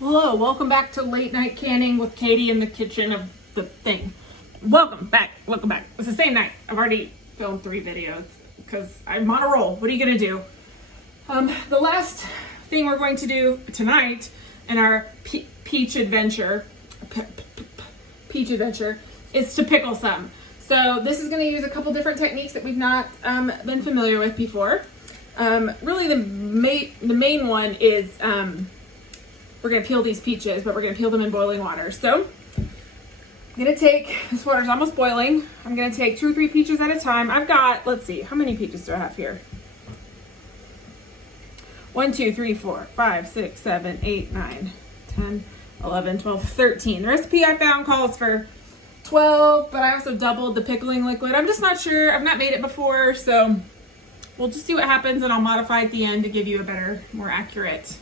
Hello, welcome back to Late Night Canning with Katie in the kitchen of the thing. Welcome back. It's the same night. I've already filmed 3 videos because I'm on a roll. What are you gonna do? The last thing we're going to do tonight in our peach adventure is to pickle some. So this is gonna use a couple different techniques that we've not been familiar with before. Really the main one is we're gonna peel these peaches, but we're gonna peel them in boiling water. So I'm gonna take, this water's almost boiling. I'm gonna take 2 or 3 peaches at a time. I've got, let's see, how many peaches do I have here? 1, 2, 3, 4, 5, 6, 7, 8, 9, 10, 11, 12, 13. The recipe I found calls for 12, but I also doubled the pickling liquid. I'm just not sure, I've not made it before, so we'll just see what happens and I'll modify at the end to give you a better, more accurate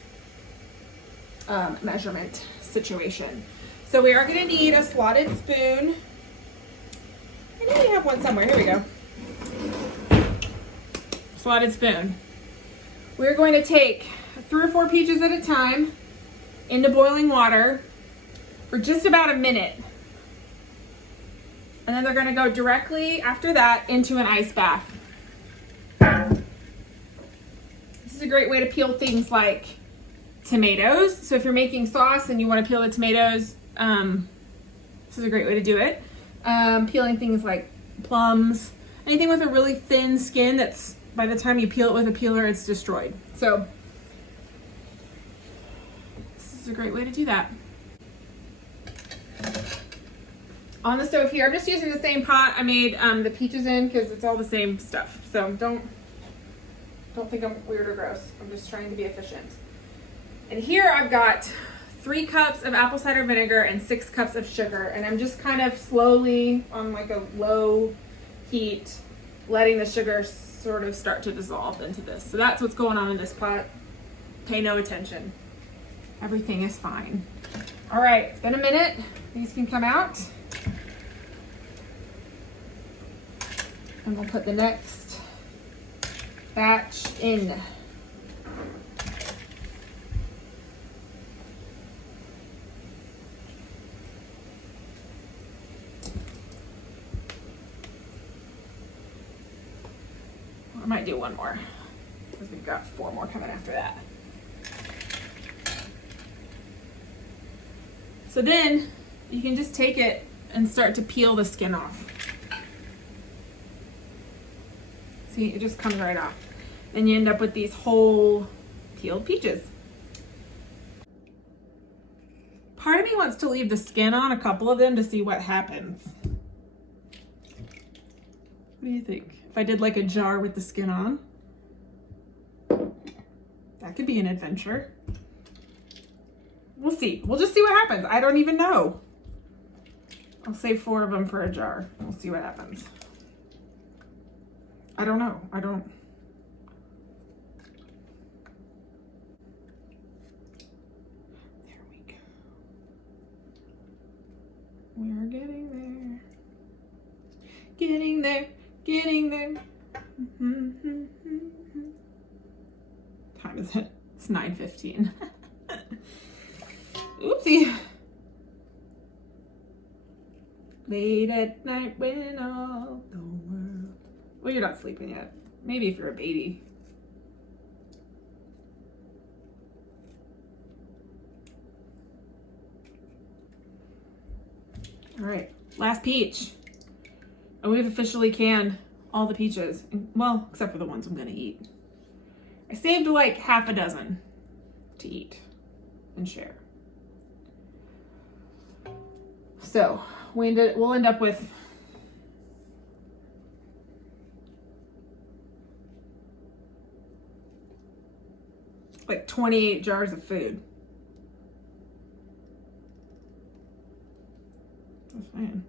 measurement situation. So we are going to need a slotted spoon. I know we have one somewhere. Here we go. Slotted spoon. We're going to take 3 or 4 peaches at a time into boiling water for just about a minute. And then they're going to go directly after that into an ice bath. This is a great way to peel things like tomatoes. So if you're making sauce and you want to peel the tomatoes, this is a great way to do it. Peeling things like plums, anything with a really thin skin that's, by the time you peel it with a peeler, it's destroyed. So this is a great way to do that. On the stove here, I'm just using the same pot I made the peaches in because it's all the same stuff. So don't think I'm weird or gross. I'm just trying to be efficient. And here I've got 3 cups of apple cider vinegar and 6 cups of sugar. And I'm just kind of slowly on like a low heat, letting the sugar sort of start to dissolve into this. So that's what's going on in this pot. Pay no attention. Everything is fine. All right, it's been a minute. These can come out. And we'll put the next batch in. I might do one more because we've got 4 more coming after that. So then you can just take it and start to peel the skin off. See, it just comes right off. Then you end up with these whole peeled peaches. Part of me wants to leave the skin on a couple of them to see what happens. What do you think? If I did like a jar with the skin on, that could be an adventure. We'll see. We'll just see what happens. I don't even know. I'll save 4 of them for a jar. We'll see what happens. I don't know. There we go. We're getting there. Getting there. Time is it? It's 9:15. Oopsie. Late at night when all the world. Well, you're not sleeping yet. Maybe if you're a baby. All right, last peach. And we've officially canned all the peaches. Well, except for the ones I'm gonna eat. I saved like half a dozen to eat and share. So we'll end up with like 28 jars of food. That's fine.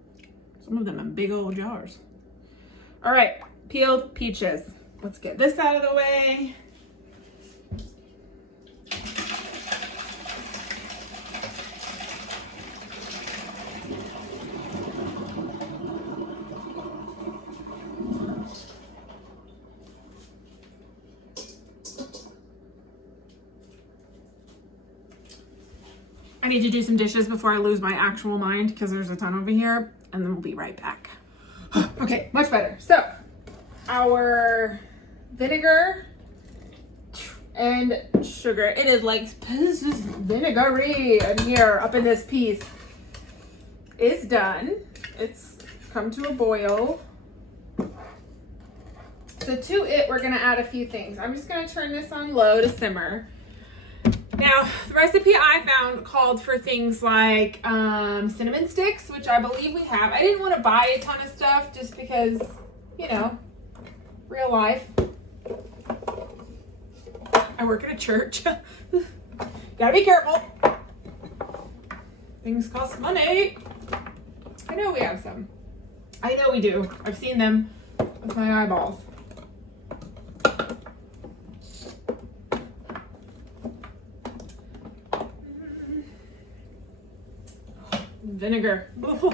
Some of them in big old jars. All right, peeled peaches. Let's get this out of the way. I need to do some dishes before I lose my actual mind because there's a ton over here, and then we'll be right back. Okay, much better. So our vinegar and sugar. It is like, this is vinegary in here, up in this piece. Is done. It's come to a boil. So to it, we're gonna add a few things. I'm just gonna turn this on low to simmer. Now, the recipe I found called for things like cinnamon sticks, which I believe we have. I didn't want to buy a ton of stuff just because, you know, real life. I work at a church. Gotta be careful. Things cost money. I know we have some. I know we do. I've seen them with my eyeballs. Vinegar. Oh.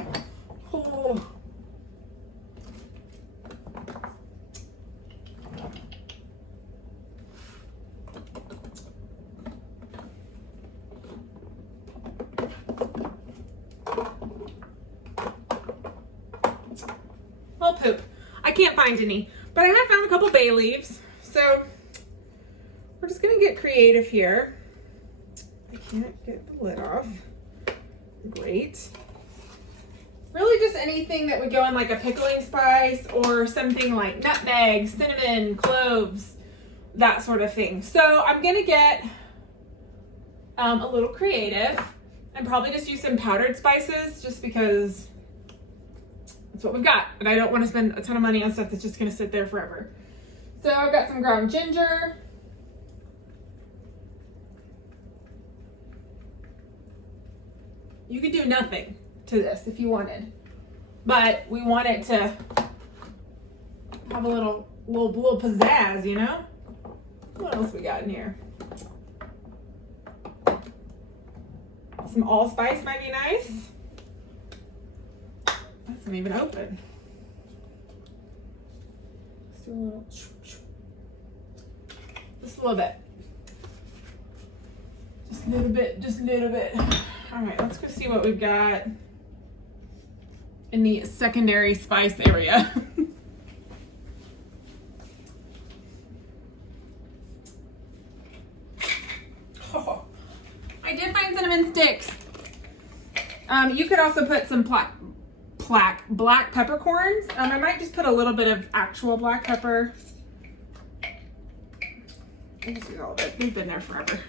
Well, poop. I can't find any, but I have found a couple bay leaves. So we're just gonna get creative here. I can't get the lid off. Great. Really just anything that would go in like a pickling spice or something like nutmeg, cinnamon, cloves, that sort of thing. So I'm gonna get a little creative and probably just use some powdered spices just because that's what we've got. And I don't want to spend a ton of money on stuff that's just gonna sit there forever. So I've got some ground ginger. You could do nothing to this if you wanted, but we want it to have a little pizzazz, you know? What else we got in here? Some allspice might be nice. That's not even open. Just do a little, just a little bit. Just a little bit, just a little bit. All right, let's go see what we've got in the secondary spice area. Oh, I did find cinnamon sticks. You could also put some black peppercorns. I might just put a little bit of actual black pepper. I just use all of it. They've been there forever.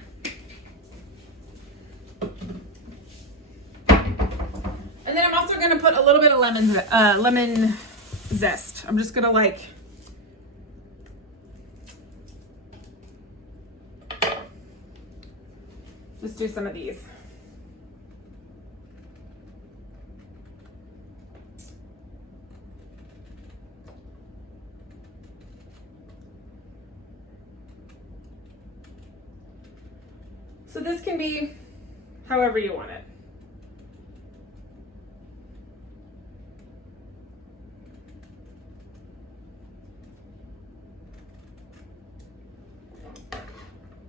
And then I'm also gonna put a little bit of lemon zest. I'm just gonna like just do some of these. So this can be however you want it.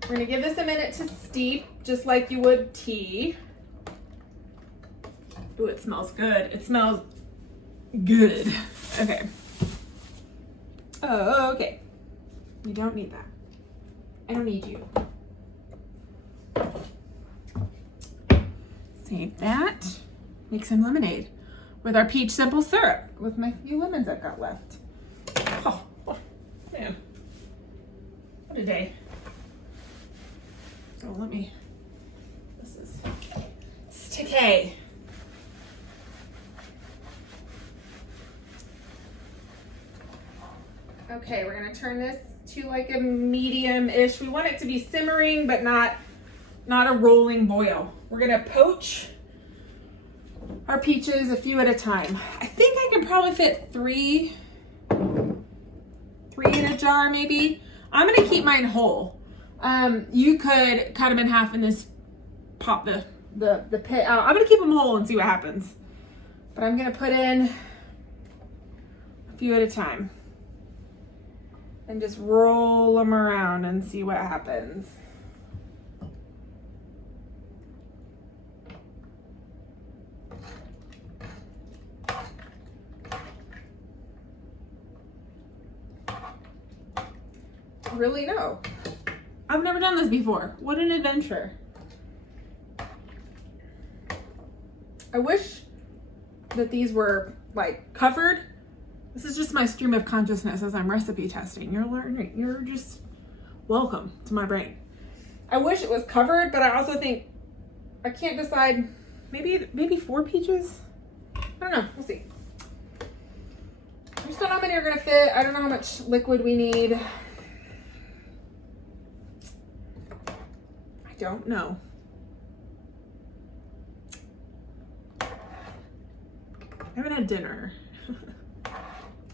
We're gonna give this a minute to steep, just like you would tea. Ooh, it smells good. It smells good. Okay. Oh, okay. You don't need that. I don't need you. Save that. Make some lemonade with our peach simple syrup with my few lemons I've got left. Oh, man. What a day. So let me, this is sticky. Okay, we're gonna turn this to like a medium-ish. We want it to be simmering, but not a rolling boil. We're gonna poach our peaches a few at a time. I think I can probably fit three in a jar maybe. I'm gonna keep mine whole. You could cut them in half and just pop the pit out. I'm gonna keep them whole and see what happens. But I'm gonna put in a few at a time and just roll them around and see what happens. really know. I've never done this before. What an adventure. I wish that these were like covered. This is just my stream of consciousness as I'm recipe testing. You're learning, you're just welcome to my brain. I wish it was covered, but I also think I can't decide. Maybe 4 peaches? I don't know, we'll see. I just don't know how many are gonna fit. I don't know how much liquid we need. I don't know. I haven't had dinner.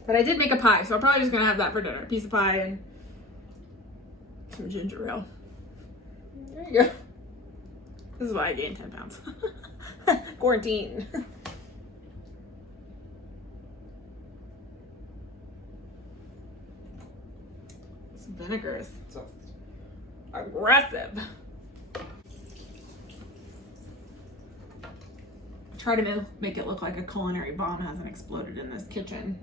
But I did make a pie, so I'm probably just gonna have that for dinner. A piece of pie and some ginger ale. There you go. This is why I gained 10 pounds. Quarantine. This vinegar is so aggressive. Try to make it look like a culinary bomb hasn't exploded in this kitchen.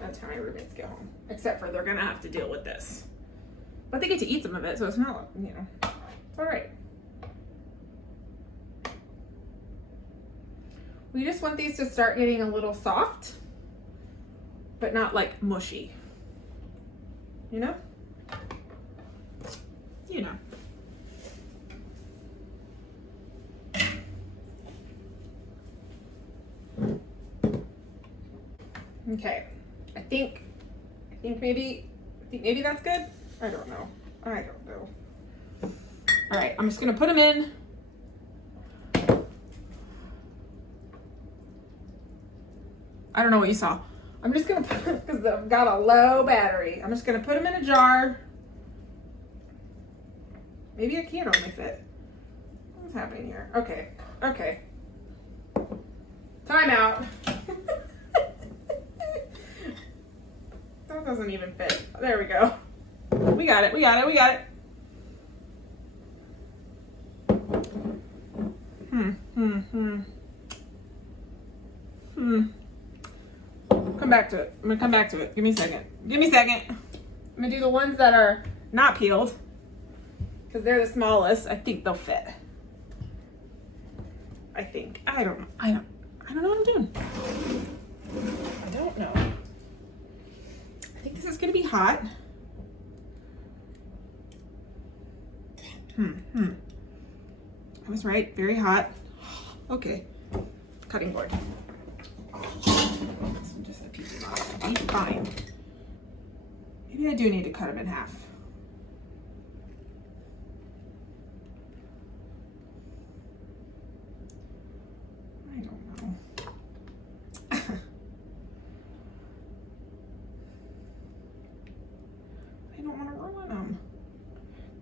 That's how my roommates get home. Except for they're gonna have to deal with this. But they get to eat some of it, so it's not, you know, it's all right. We just want these to start getting a little soft, but not like mushy. You know? You know. Okay. I think maybe that's good. I don't know. All right, I'm just gonna put them in. I don't know what you saw. I'm just gonna put, because I've got a low battery. I'm just gonna put them in a jar. Maybe I can't only fit. What's happening here? Okay. Time out. That doesn't even fit. There we go. We got it. Come back to it. I'm gonna come back to it. Give me a second. I'm gonna do the ones that are not peeled, because they're the smallest. I think they'll fit. I think. I don't know. I don't know what I'm doing. I don't know. I think this is gonna be hot. I was right. Very hot. Okay. Cutting board. Just a piece of deep fine. Maybe I do need to cut them in half. I don't know. I don't want to ruin them.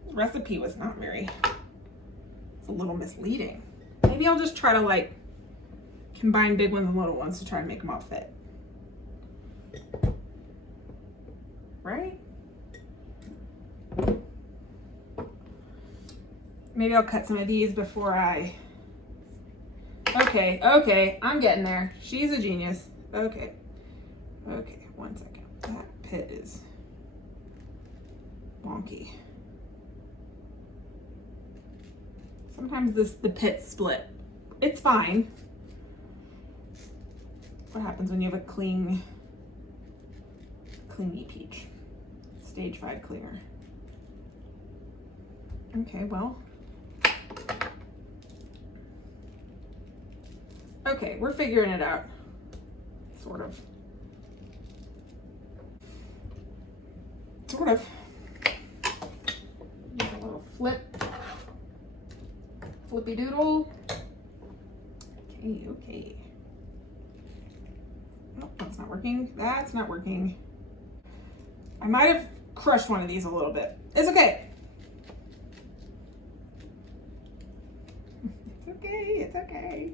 The recipe was not very, it's a little misleading. Maybe I'll just try to like combine big ones and little ones to try and make them all fit. Right? Maybe I'll cut some of these before I... Okay, I'm getting there. She's a genius. Okay, 1 second. That pit is wonky. Sometimes the pits split. It's fine. What happens when you have a clingy peach? Stage 5 cleaner. Okay, well. Okay, we're figuring it out. Sort of. Make a little flippy doodle. Okay. Nope, that's not working. That's not working. I might have crushed one of these a little bit. It's okay. It's okay.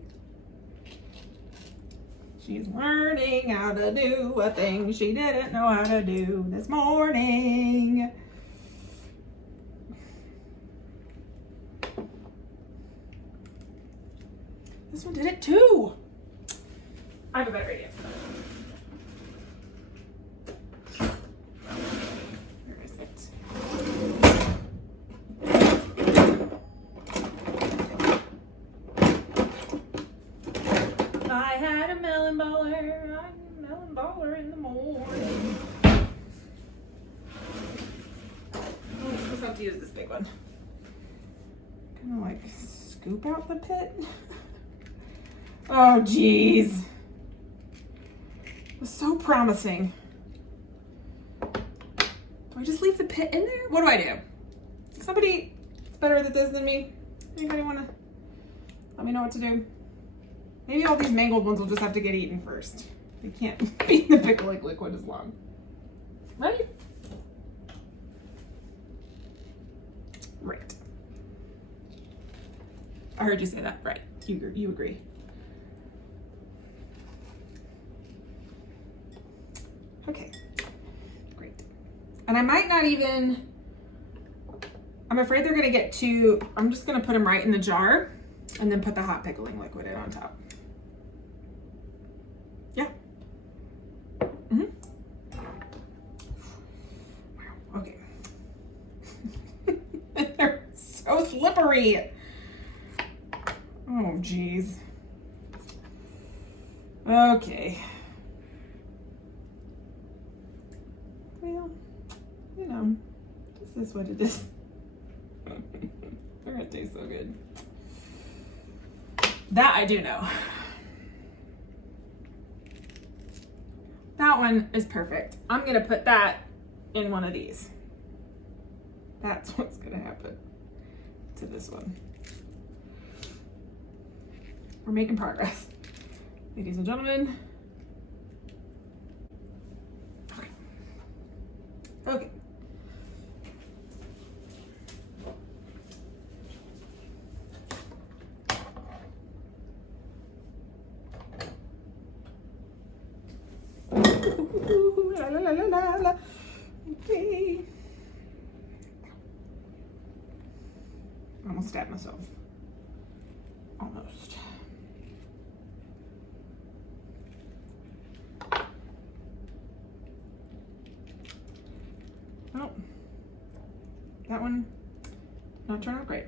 She's learning how to do a thing she didn't know how to do this morning. This one did it too. I have a better idea. Where is it? melon baller. I'm a melon baller in the morning. I'm supposed to have to use this big one. Gonna like scoop out the pit. Oh geez. It was so promising. Do I just leave the pit in there? What do I do? Somebody is better at this than me. Anybody wanna let me know what to do? Maybe all these mangled ones will just have to get eaten first. They can't be in the pickling liquid as long. Right? Right. I heard you say that. Right. You agree. Okay. Great. And I might not even, I'm afraid they're going to get too, I'm just going to put them right in the jar and then put the hot pickling liquid in on top. Yeah. Mm-hmm. Wow. Okay. They're so slippery. Oh, geez. Okay. Well, you know, this is what it is. They're gonna taste so good. That I do know. That one is perfect. I'm gonna put that in one of these. That's what's gonna happen to this one. We're making progress, ladies and gentlemen. Okay. Ooh, la, la, la, la, la. Okay. Almost stabbed myself. Almost. Oh, that one did not turn out great.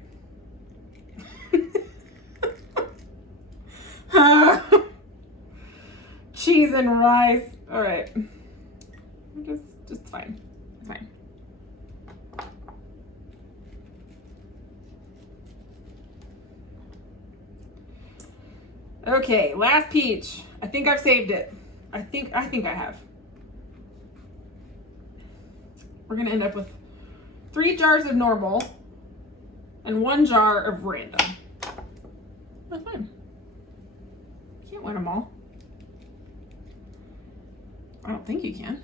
Cheese and rice. All right, just fine. It's fine. Okay, last peach. I think I've saved it. I think I have. We're gonna end up with 3 jars of normal and 1 jar of random. That's fine. Can't win them all. I don't think you can.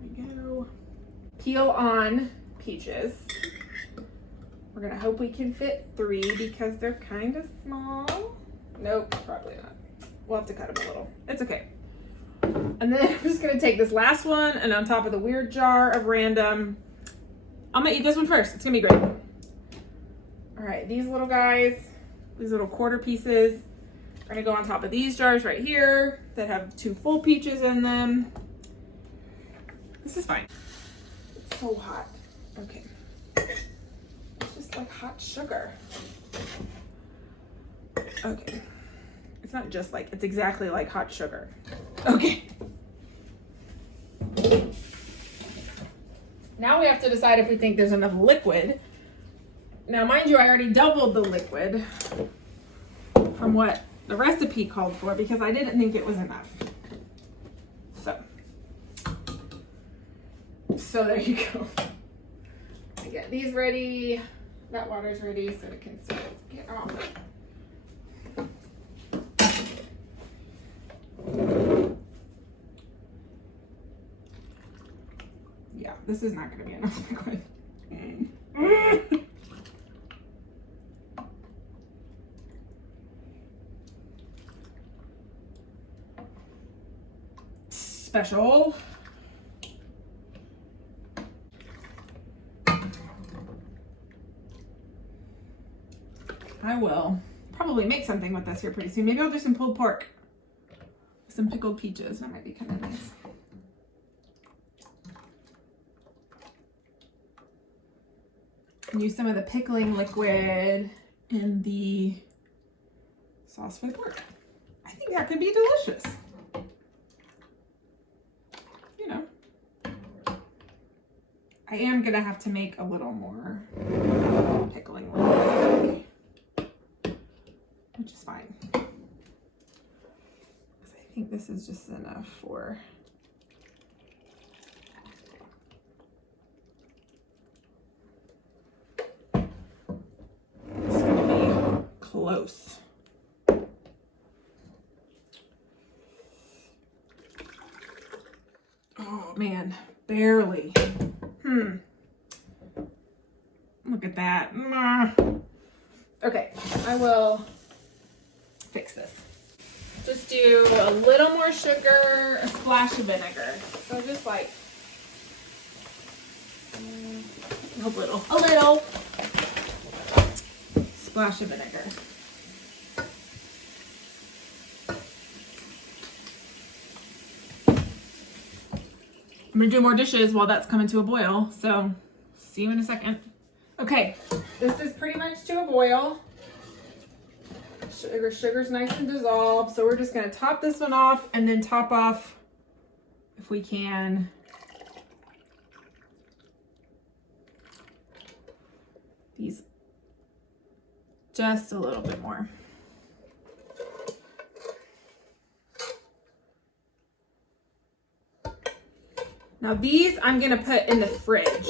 There we go. Peel on peaches. We're gonna hope we can fit 3 because they're kind of small. Nope, probably not. We'll have to cut them a little. It's okay. And then I'm just gonna take this last one and on top of the weird jar of random, I'm gonna eat this one first. It's gonna be great. All right, these little guys, these little quarter pieces are gonna go on top of these jars right here that have 2 full peaches in them. This is fine. It's so hot. Okay. It's just like hot sugar. Okay. It's not just like, it's exactly like hot sugar. Okay. Now we have to decide if we think there's enough liquid. Now, mind you, I already doubled the liquid from what the recipe called for because I didn't think it was enough. So there you go. I get these ready. That water's ready so it can start get off. Yeah, this is not going to be enough liquid. Special. I will probably make something with this here pretty soon. Maybe I'll do some pulled pork. Some pickled peaches. That might be kind of nice. use some of the pickling liquid in the sauce for the pork. I think that could be delicious. You know, I am gonna have to make a little more pickling liquid, which is fine. Because I think this is just enough for close. Oh man, barely. Look at that. Okay, I will fix this. Just do a little more sugar, a splash of vinegar. So just like a little splash of vinegar. I'm gonna do more dishes while that's coming to a boil, so see you in a second. Okay, this is pretty much to a boil. Sugar's nice and dissolved, so we're just gonna top this one off and then top off, if we can, these just a little bit more. Now these I'm gonna put in the fridge,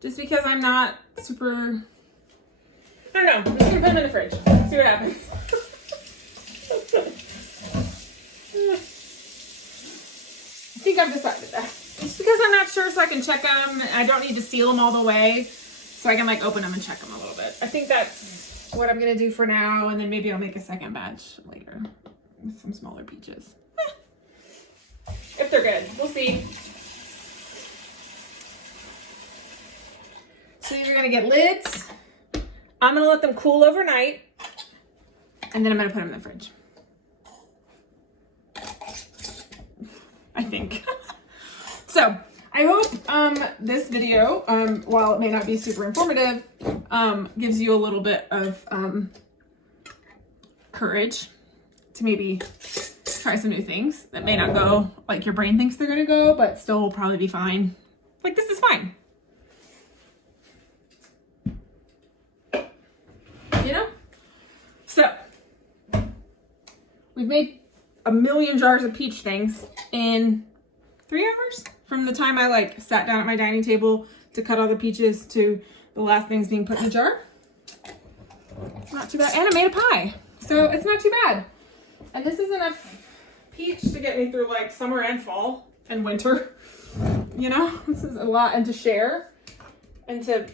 just because I'm not super, I don't know, I'm just gonna put them in the fridge, see what happens. I think I've decided that. Just because I'm not sure, so I can check them. I don't need to seal them all the way, so I can like open them and check them a little bit. I think that's what I'm gonna do for now, and then maybe I'll make a second batch later with some smaller peaches. If they're good, we'll see. So you're gonna get lids. I'm gonna let them cool overnight, and then I'm gonna put them in the fridge. I think. So I hope this video, while it may not be super informative, gives you a little bit of courage to maybe try some new things that may not go like your brain thinks they're gonna go, but still will probably be fine. Like this is fine. You know? So we've made a million jars of peach things in 3 hours from the time I like sat down at my dining table to cut all the peaches to the last things being put in the jar. Not too bad. And I made a pie, so it's not too bad. And this is enough peach to get me through like summer and fall and winter. You know, this is a lot, and to share and to,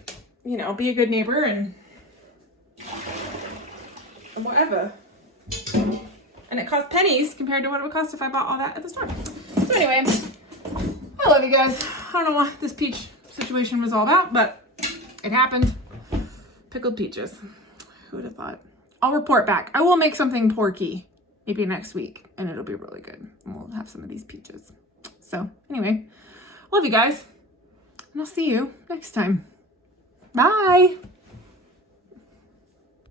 you know, be a good neighbor and whatever. And it cost pennies compared to what it would cost if I bought all that at the store. So anyway, I love you guys. I don't know what this peach situation was all about, but it happened. Pickled peaches. Who would have thought? I'll report back. I will make something porky maybe next week, and it'll be really good. And we'll have some of these peaches. So anyway, love you guys, and I'll see you next time. Bye.